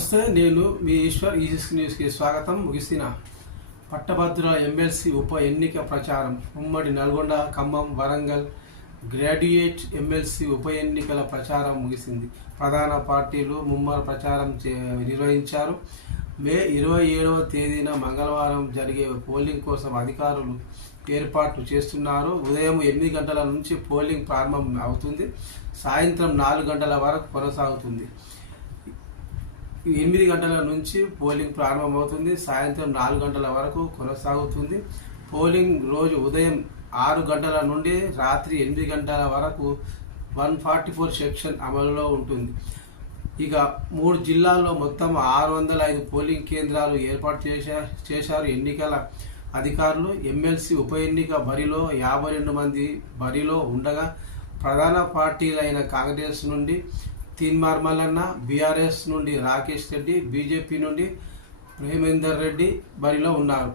నమస్తే, నేను మీ ఈశ్వర్. ఈజిస్ న్యూస్కి స్వాగతం. ముగిసిన పట్టభద్రుల ఎమ్మెల్సీ ఉప ఎన్నిక ప్రచారం. ఉమ్మడి నల్గొండ, ఖమ్మం, వరంగల్ గ్రాడ్యుయేట్ ఎమ్మెల్సీ ఉప ఎన్నికల ప్రచారం ముగిసింది. ప్రధాన పార్టీలు ముమ్మర ప్రచారం నిర్వహించారు. మే 27వ తేదీన మంగళవారం జరిగే పోలింగ్ కోసం అధికారులు ఏర్పాట్లు చేస్తున్నారు. ఉదయం 8 గంటల నుంచి పోలింగ్ ప్రారంభం అవుతుంది. సాయంత్రం 4 గంటల వరకు కొనసాగుతుంది. 8 గంటల నుంచి పోలింగ్ ప్రారంభమవుతుంది. సాయంత్రం 4 గంటల వరకు కొనసాగుతుంది. పోలింగ్ రోజు ఉదయం 6 గంటల నుండి రాత్రి 8 గంటల వరకు 144 సెక్షన్ అమలులో ఉంటుంది. ఇక 3 జిల్లాల్లో మొత్తం 605 పోలింగ్ కేంద్రాలు ఏర్పాటు చేశారు ఎన్నికల అధికారులు. ఎమ్మెల్సీ ఉప ఎన్నిక బరిలో 52 మంది బరిలో ఉండగా ప్రధాన పార్టీలైన కాంగ్రెస్ నుండి తీన్మార్ మల్లన్న, బీఆర్ఎస్ నుండి రాకేష్ రెడ్డి, బీజేపీ నుండి ప్రేమేందర్ రెడ్డి బరిలో ఉన్నారు.